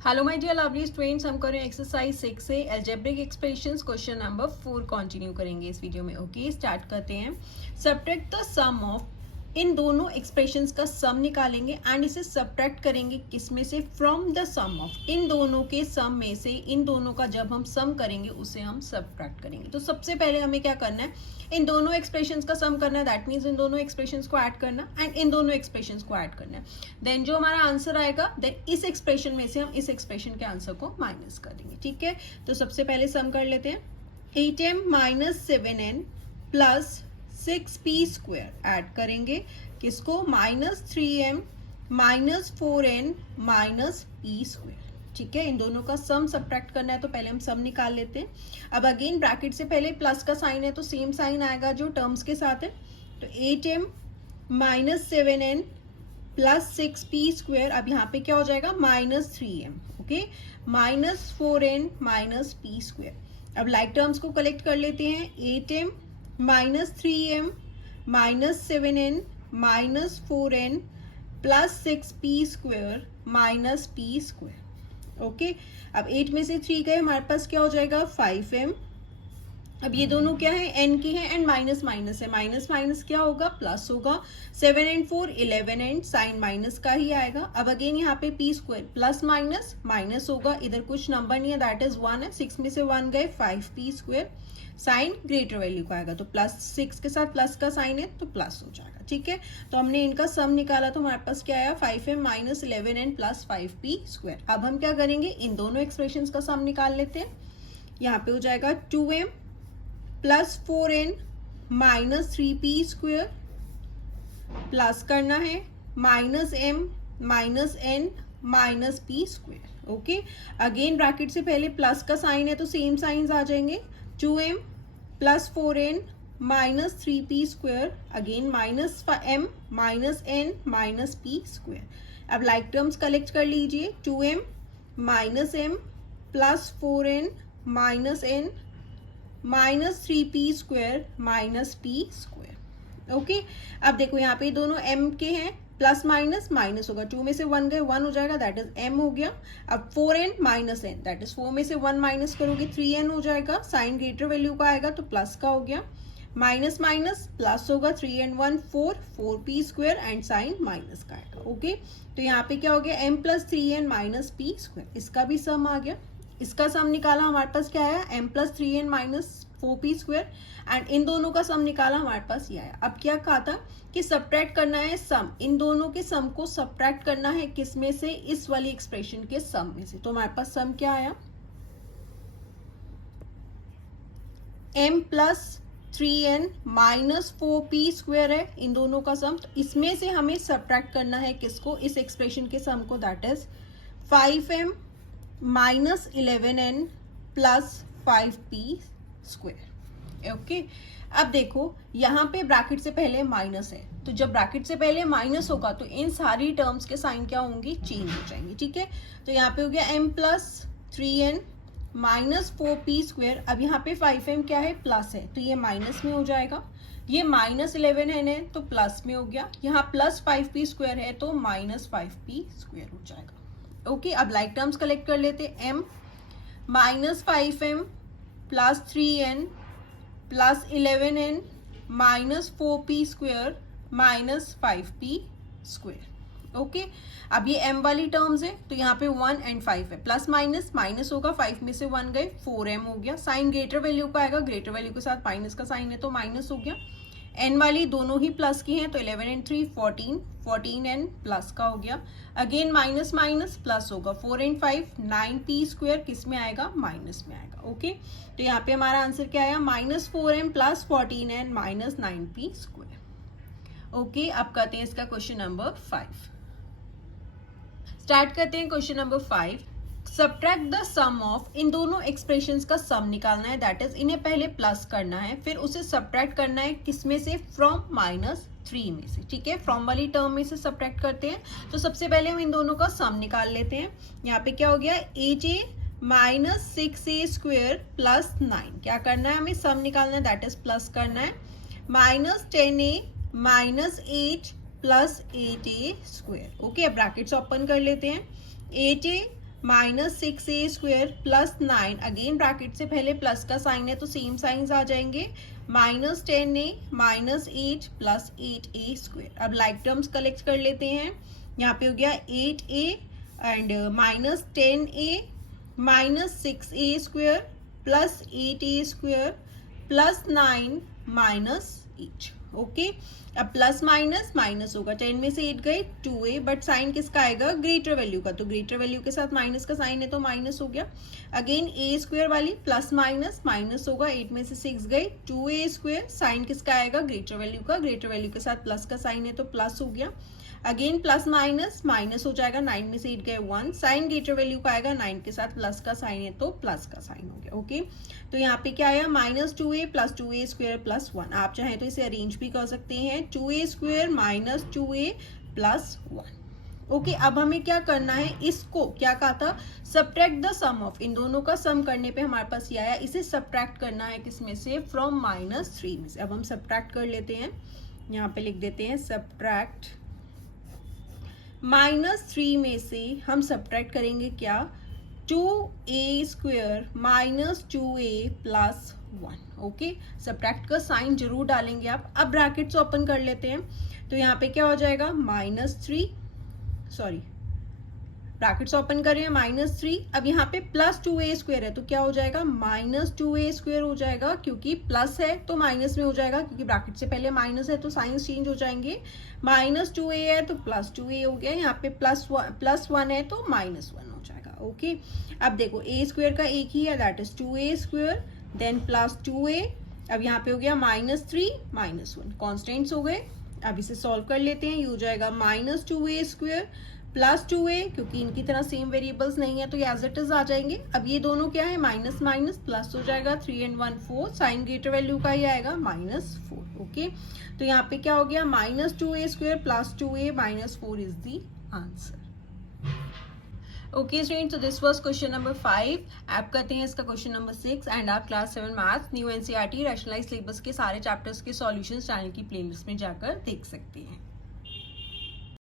Hello my dear lovely students, हम करें exercise 6 से algebraic expressions question number 4 continue करेंगे इस वीडियो में। ओके, स्टार्ट करते हैं। सब्ट्रैक्ट द सम ऑफ, इन दोनों एक्सप्रेशंस का सम निकालेंगे एंड इसे सब्ट्रैक्ट करेंगे किसमें से, फ्रॉम द सम ऑफ। इन दोनों के सम में से इन दोनों का जब हम सम करेंगे उसे हम सब्ट्रैक्ट करेंगे। तो सबसे पहले हमें क्या करना है, इन दोनों एक्सप्रेशंस का सम करना है, दैट मीन्स इन दोनों एक्सप्रेशंस को ऐड करना एंड इन दोनों एक्सप्रेशंस को ऐड करना है। देन जो हमारा आंसर आएगा, देन इस एक्सप्रेशन में से हम इस एक्सप्रेशन के आंसर को माइनस कर देंगे। ठीक है, तो सबसे पहले सम कर लेते हैं। 8m minus 7n plus 6p square add करेंगे किसको, minus 3m minus 4n minus p square. ठीक है, इन दोनों का सम सब्ट्रैक्ट करना है तो पहले हम सम निकाल लेते हैं। अब अगेन ब्रैकेट से पहले प्लस का साइन है तो सेम साइन आएगा जो टर्म्स के साथ है। तो 8m minus 7n plus 6p square, अब यहाँ पे क्या हो जाएगा, minus 3m, okay, minus 4n minus p square. अब लाइक टर्म्स को कलेक्ट कर लेते हैं। 8m minus 3m minus 7n minus 4n plus 6p square minus p square. Okay, अब 8 में से 3 गए, हमारे पास क्या हो जाएगा, 5m। अब ये दोनों क्या है, n की है एंड माइनस माइनस है, माइनस माइनस क्या होगा, प्लस होगा। 7 एंड 4 11 एंड साइन माइनस का ही आएगा। अब अगेन यहाँ पे p square plus minus minus होगा, इधर कुछ नंबर नहीं है, दैट इज 1 है। 6 में से 1 गए, 5p square, sign greater value का आएगा तो प्लस 6 के साथ प्लस का साइन है तो प्लस हो जाएगा। ठीक है, तो हमने इनका सम निकाला तो हमारे पास क्या आया, 5m minus 11n plus 5p square. अब हम क्या करेंगे, इन दोनों एक्सप्रेशंस का सम निकाल लेते हैं। यहाँ पे हो जाएगा 2m plus 4n minus 3p square, plus करना है minus m minus n minus p square. Okay, again bracket से पहले प्लस का साइन है तो सेम साइंस आ जाएंगे। 2m plus 4n minus 3p square, again minus m minus n minus p square. अब like terms collect कर लीजिए। 2m minus m plus 4n minus n minus 3p square minus p square. Okay, अब देखो यहाँ पे दोनों m के हैं, प्लस माइनस माइनस होगा। 2 में से 1 गए, 1 हो जाएगा, दैट इज m हो गया। अब 4n minus n, that is 4 में से 1 माइनस करोगे 3n हो जाएगा, साइन ग्रेटर वैल्यू का आएगा तो प्लस का हो गया। माइनस माइनस प्लस होगा, 3 and 1 4, 4p square and sign minus का आएगा। ओके, तो यहाँ पे क्या हो गया, m plus 3n minus p square, इसका भी सम आ गया। इसका सम निकाला, हमारे पास क्या आया, m plus 3n minus 4p square and in दोनों का सम निकाला, हमारे पास ये आया। अब क्या कहा था कि सब्ट्रैक्ट करना है सम, इन दोनों के सम को सब्ट्रैक्ट करना है किसमें से, इस वाली एक्सप्रेशन के सम में से। तो हमारे पास सम क्या आया, m plus 3n minus 4p square है इन दोनों का सम। तो इसमें से हमें सब्ट्रैक्ट करना है किसको, इस एक्सप्रेशन के सम को, that is 5m minus 11n plus 5p square. Okay, अब देखो यहाँ पे ब्रैकेट से पहले माइनस है, तो जब ब्रैकेट से पहले माइनस होगा तो इन सारी टर्म्स के साइन क्या होंगी, चेंज हो जाएंगे। ठीक है, तो यहाँ पे हो गया m plus 3n minus 4p square. अब यहाँ पे 5m क्या है, प्लस है, तो ये माइनस में हो जाएगा। ये माइनस 11n है तो प्लस में हो गया। यहाँ प्लस 5p स्क्वायर है तो माइनस 5p स्क्वायर हो जाएगा। ओके, अब लाइक टर्म्स कलेक्ट कर लेते, m minus 5m plus 3n plus 11n minus 4p square minus 5p square. Okay, अब ये m वाली टर्म्स है तो यहाँ पे 1 एंड 5 है, प्लस माइनस माइनस होगा, 5 में से 1 गए, 4m हो गया, साइन ग्रेटर वैल्यू का आएगा, ग्रेटर वैल्यू के साथ माइनस का साइन है तो माइनस हो गया। n वाली दोनों ही प्लस की हैं तो 11 एंड 3 14, 14n प्लस का हो गया, अगेन माइनस माइनस प्लस होगा, 4 एंड 5 9p स्क्वायर, किस में आएगा, माइनस में आएगा। ओके, तो यहाँ पे हमारा आंसर क्या आया, minus 4m plus 14n minus 9p square. Okay, अब करते हैं इसका क्वेश्चन नंबर 5। स्टार्ट करते हैं question number 5। Subtract the sum of, इन दोनों एक्सप्रेशंस का सम निकालना है, दैट इज इन्हें पहले प्लस करना है फिर उसे सब्ट्रैक्ट करना है किसमें से, फ्रॉम माइनस 3 में से। ठीक है, फ्रॉम वाली टर्म में से सब्ट्रैक्ट करते हैं। तो सबसे पहले हम इन दोनों का सम निकाल लेते हैं। यहाँ पे क्या हो गया, 8a minus 6a square plus 9, क्या करना है हमें, सम निकालना है, दैट इज प्लस करना है, minus 10a minus 8 plus 8a square. Okay, अब ब्रैकेट्स ओपन कर लेते हैं। 8a minus 6a square plus 9, again bracket से पहले प्लस का साइन है तो सेम साइंस आ जाएंगे, minus 10a minus 8 plus 8a square. अब लाइक टर्म्स कलेक्ट कर लेते हैं, यहाँ पे हो गया 8a and minus 10a minus 6a square plus 8a square plus 9 minus 8। Okay, अब प्लस माइनस माइनस होगा, 10 में से 8 गए 2a, बट साइन किसका आएगा, ग्रेटर वैल्यू का, तो ग्रेटर वैल्यू के साथ माइनस का साइन है तो माइनस हो गया। अगेन a स्क्वेयर वाली प्लस माइनस माइनस होगा, 8 में से 6 गए 2a स्क्वेयर, साइन किसका आएगा, ग्रेटर वैल्यू का, ग्रेटर वैल्यू के साथ प्लस का साइन है तो प्लस हो गया। अगेन प्लस माइनस माइनस हो जाएगा, 9 में से 8 गए 1, साइन ग्रेटर वैल्यू का आएगा, 9 के साथ प्लस का साइन है तो प्लस का साइन हो गया। ओके, तो यहाँ पे क्या आया, minus 2a plus 2a square plus 1। आप चाहें तो इसे अरेंज भी कर सकते हैं, 2a square minus 2a plus 1। Okay, अब हमें क्या करना है, इसको क्या कहा था, सब्ट्रैक्ट द सम ऑफ, इन दोनों का सम करने पे हमारे पास ये आया, इसे सब्ट्रैक्ट करना है किसमें से, फ्रॉम माइनस 3 में से। अब हम सब्ट्रैक्ट कर लेते हैं, यहाँ पे लिख देते हैं सब्ट्रैक्ट, माइनस 3 में से हम सब्ट्रैक्ट करेंगे क्या, 2a square minus 2a plus 1। Okay, subtract का साइन जरूर डालेंगे आप। अब ब्रैकेट्स ओपन कर लेते हैं, तो यहाँ पे क्या हो जाएगा, माइनस 3, सॉरी ब्रैकेट्स ओपन कर रहे हैं, माइनस 3, अब यहाँ पे प्लस 2a स्क्वेयर है तो क्या हो जाएगा, माइनस 2a स्क्वेयर हो जाएगा, क्योंकि प्लस है तो माइनस में हो जाएगा, क्योंकि ब्रैकेट से पहले माइनस है तो साइंस चेंज हो जाएंगे, माइनस 2a है तो प्लस 2a हो गया, यहाँ पे प्लस 1 है तो माइनस 1 हो जाएगा। ओके, अब देखो a स्क्वेयर का एक ही है, that is 2a square, then plus 2a, अब यहाँ पे हो गया माइनस 3 माइनस 1, कॉन्स्टेंट्स हो गए। अब इसे सॉल्व कर लेते हैं, ये हो जाएगा minus 2a square plus 2a, क्योंकि इनकी तरह सेम वेरिएबल्स नहीं है तो ये एज इट इज आ जाएंगे। अब ये दोनों क्या है, माइनस माइनस प्लस हो जाएगा, 3 and 1 4, साइन ग्रेटर वैल्यू का ही आएगा माइनस 4। ओके, तो यहाँ पे क्या हो गया, minus 2a square plus 2a minus 4 is the answer. Okay student, so this was question number 5। आप करते हैं इसका क्वेश्चन नंबर 6 एंड आप class 7 maths new NCERT rationalised syllabus के सारे चैप्टर्स के सॉल्यूशंस चैनल की प्लेलिस्ट में जाकर देख सकते हैं।